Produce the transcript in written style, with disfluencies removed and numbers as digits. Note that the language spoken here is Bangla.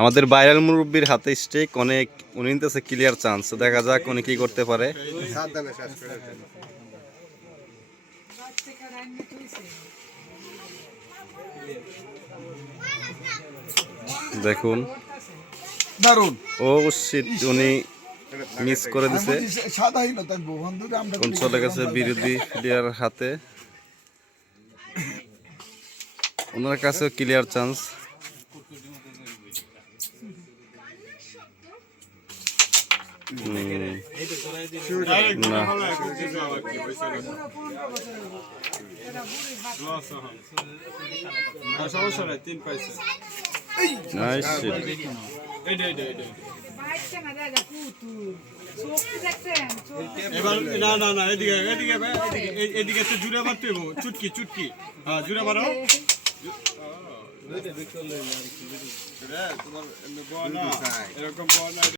আমাদের ভাইরাল মুরব্বির হাতে স্টেক অনেক, উনি নিতেছে ক্লিয়ার চান্স। দেখা যাক উনি কি করতে পারে। দেখুন দারুন। ও শিট, উনি মিস করে দিছে। কোন চলে গেছে বিরোধী প্লেয়ার হাতে। ওনার কাছে ক্লিয়ার চান্স। না এদিকে এদিকে এদিকে জুড়ে মারতে চুটকি চুটকি জুড়ে মারো তোমার এরকম